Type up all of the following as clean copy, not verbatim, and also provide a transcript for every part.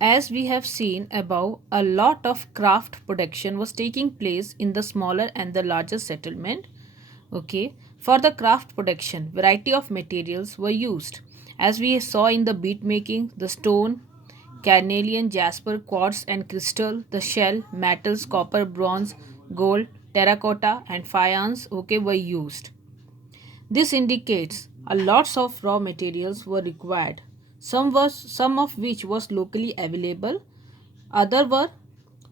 As we have seen above, a lot of craft production was taking place in the smaller and the larger settlement. Okay, for the craft production, variety of materials were used. As we saw in the bead making, the stone, carnelian, jasper, quartz, and crystal, the shell, metals, copper, bronze, gold, terracotta, and faience, okay, were used. This indicates a lots of raw materials were required. Some of which was locally available, other were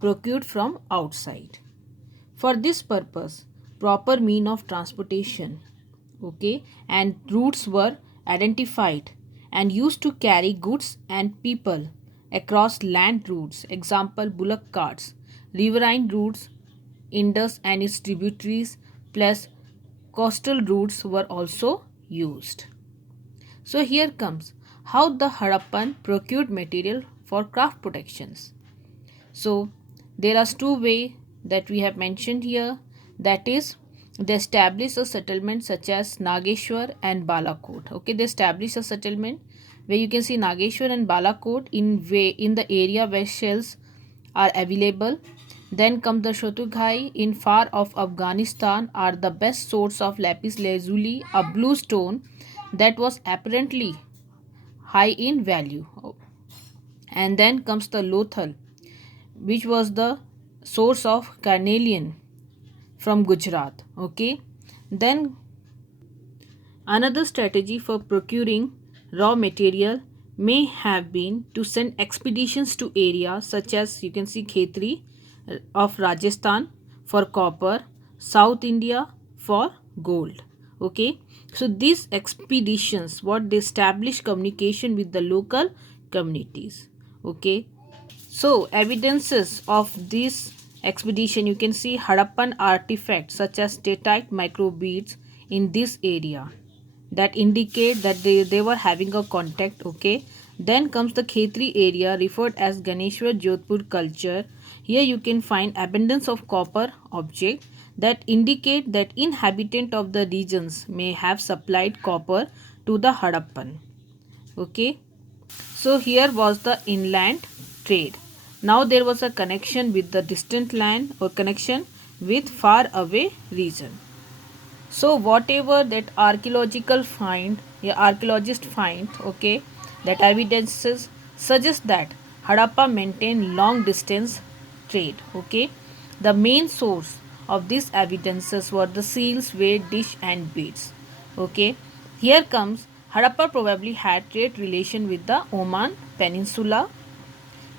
procured from outside. For this purpose, proper mean of transportation, okay, and routes were identified and used to carry goods and people across land routes. Example: bullock carts, riverine routes, Indus and its tributaries, plus coastal routes were also used. So here comes how the Harappan procured material for craft protections. So there are two ways that we have mentioned here. That is, they establish a settlement such as Nageshwar and Balakot. Okay, they establish a settlement where you can see Nageshwar and Balakot in the area where shells are available. Then come the Shotughai in far of Afghanistan are the best source of lapis lazuli, a blue stone that was apparently high in value. And then comes the Lothal, which was the source of carnelian from Gujarat. Okay, then another strategy for procuring raw material may have been to send expeditions to areas such as you can see Khetri of Rajasthan for copper, South India for gold. Okay, so these expeditions what they establish communication with the local communities. Okay, so evidences of this expedition, you can see Harappan artifacts such as statite microbeads in this area that indicate that they were having a contact. Okay, then comes the Khetri area referred as Ganeshwar Jodhpur culture. Here you can find abundance of copper object that indicate that inhabitant of the regions may have supplied copper to the Harappan. Okay, so here was the inland trade. Now there was a connection with the distant land or connection with far away region. So whatever that archaeological find, yeah, archaeologist find, okay, that evidences suggest that Harappa maintained long distance trade. Okay, the main source of these evidences were the seals, weight, dish, and beads. Okay, here comes Harappa probably had trade relation with the Oman Peninsula.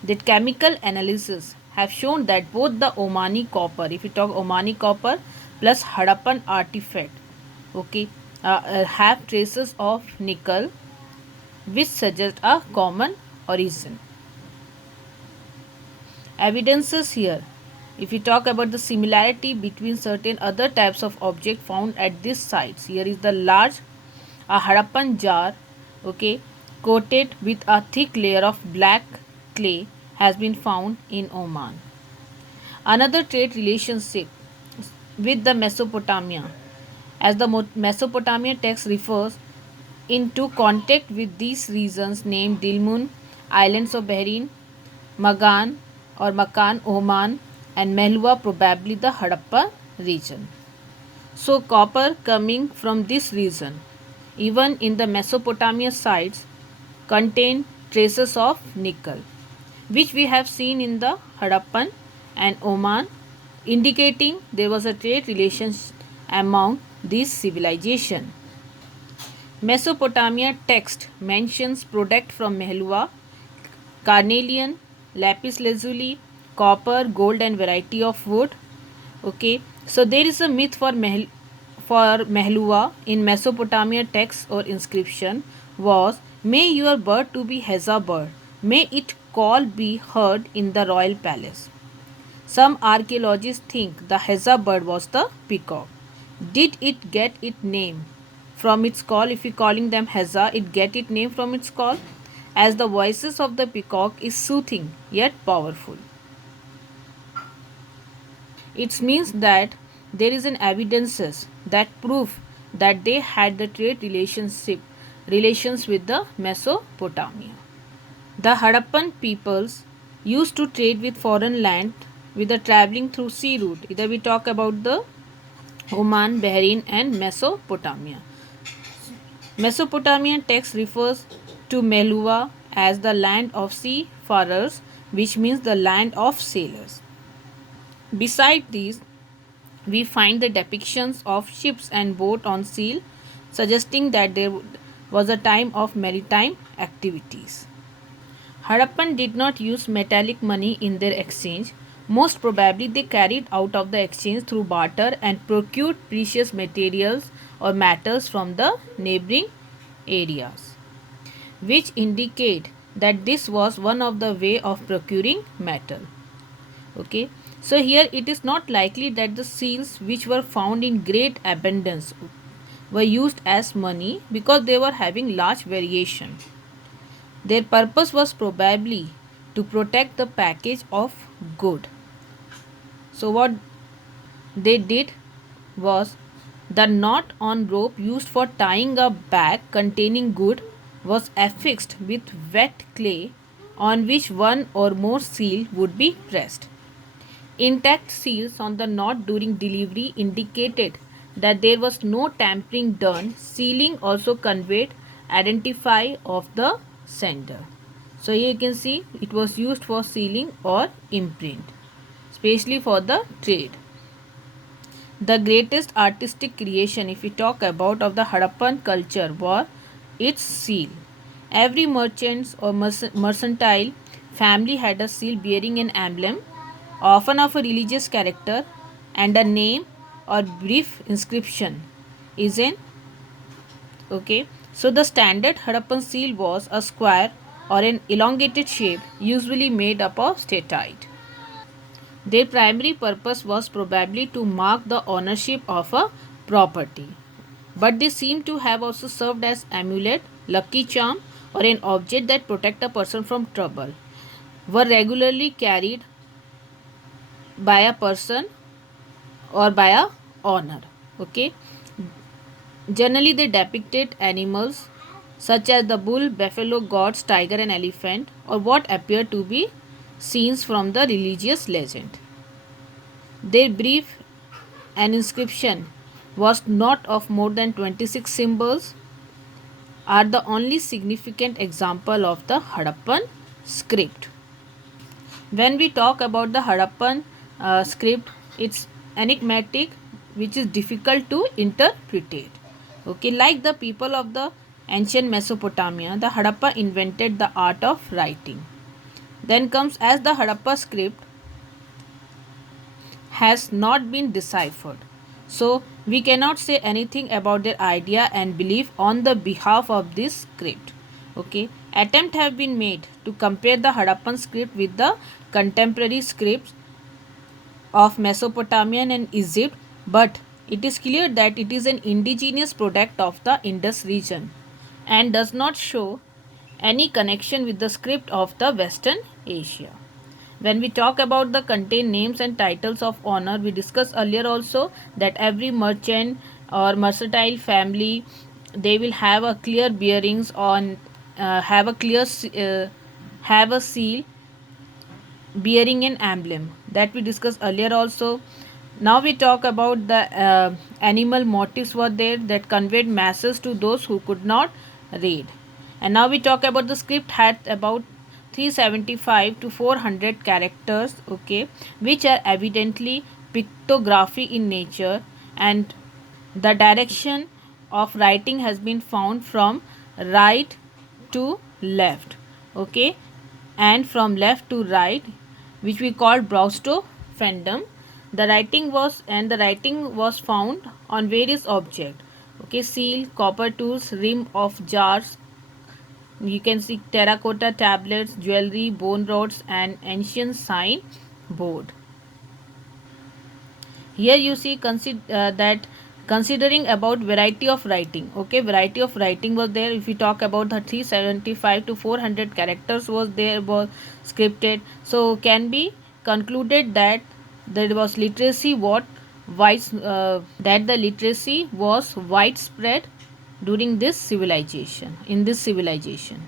That chemical analysis have shown that both the Omani copper, if you talk Omani copper plus Harappan artifact, okay, have traces of nickel, which suggest a common origin. Evidences here. If we talk about the similarity between certain other types of object found at these sites, here is the large a Harappan jar, okay, coated with a thick layer of black clay has been found in Oman. Another trade relationship with the Mesopotamia, as the Mesopotamia text refers into contact with these regions named Dilmun, islands of Bahrain, Magan or Makan, Oman, and Mehlua, probably the Harappa region. So copper coming from this region, even in the Mesopotamia sites, contain traces of nickel, which we have seen in the Harappan and Oman, indicating there was a trade relations among these civilization. Mesopotamia text mentions product from Mehlua, carnelian, lapis lazuli, copper, gold, and variety of wood. Okay, so there is a myth for Mehlua in Mesopotamia text or inscription was, may your bird to be Heza bird, may it call be heard in the royal palace. Some archaeologists think the Heza bird was the peacock. Did it get its name from its call? If you calling them Heza, it get its name from its call, as the voices of the peacock is soothing yet powerful. It means that there is an evidences that prove that they had the trade relations with the Mesopotamia. The Harappan peoples used to trade with foreign land with the traveling through sea route. Either we talk about the Oman, Bahrain and Mesopotamia. Mesopotamian text refers to Meluva as the land of seafarers, which means the land of sailors. Beside these, we find the depictions of ships and boats on seal, suggesting that there was a time of maritime activities. Harappan did not use metallic money in their exchange. Most probably, they carried out of the exchange through barter and procured precious materials or matters from the neighboring areas, which indicate that this was one of the way of procuring metal. Okay, so here it is not likely that the seals which were found in great abundance were used as money because they were having large variation. Their purpose was probably to protect the package of good. So what they did was the knot on rope used for tying a bag containing good was affixed with wet clay on which one or more seal would be pressed. Intact seals on the knot during delivery indicated that there was no tampering done. Sealing also conveyed identify of the sender. So here you can see it was used for sealing or imprint, especially for the trade. The greatest artistic creation, if we talk about of the Harappan culture, was its seal. Every merchant or mercantile family had a seal bearing an emblem, often of a religious character, and a name or brief inscription is in. Okay, so the standard Harappan seal was a square or an elongated shape, usually made up of statite. Their primary purpose was probably to mark the ownership of a property, but they seem to have also served as amulet, lucky charm, or an object that protect a person from trouble. Were regularly carried by a person or by a owner. Okay, generally they depicted animals such as the bull, buffalo, goats, tiger, and elephant, or what appear to be scenes from the religious legend. Their brief and inscription was not of more than 26 symbols, are the only significant example of the Harappan script. When we talk about the Harappan script, it's enigmatic, which is difficult to interpret. Okay, like the people of the ancient Mesopotamia, the Harappa invented the art of writing. Then comes as the Harappa script has not been deciphered. So we cannot say anything about their idea and belief on the behalf of this script. Okay, attempts have been made to compare the Harappan script with the contemporary scripts of Mesopotamia and Egypt, but it is clear that it is an indigenous product of the Indus region and does not show any connection with the script of the Western Asia. When we talk about the contain names and titles of honor, we discussed earlier also that every merchant or mercantile family, they will have a clear bearings on, have a clear have a seal bearing an emblem that we discussed earlier also. Now we talk about the animal motifs were there that conveyed masses to those who could not read. And now we talk about the script had about 375 to 400 characters, okay, which are evidently pictography in nature, and the direction of writing has been found from right to left, okay, and from left to right, which we call Brausto-Fendum. The writing was found on various objects, okay, seal, copper tools, rim of jars, you can see terracotta tablets, jewelry, bone rods, and ancient sign board. Here you see that considering about variety of writing, okay, variety of writing was there. If we talk about the 375 to 400 characters was there, was scripted, so can be concluded that there was literacy that the literacy was widespread during this civilization, in this civilization.